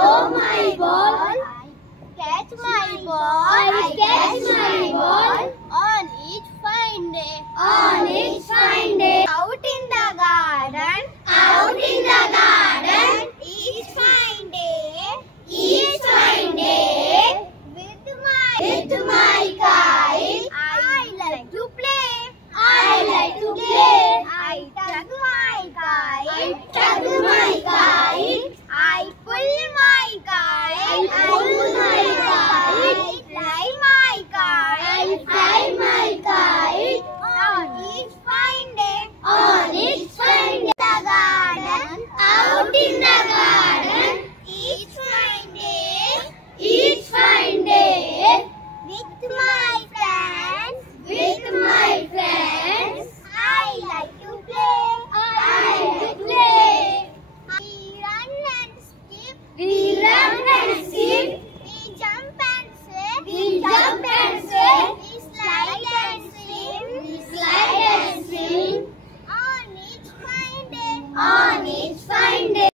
throw my ball. Catch my ball. I catch my ball. On each fine day. On each fine day.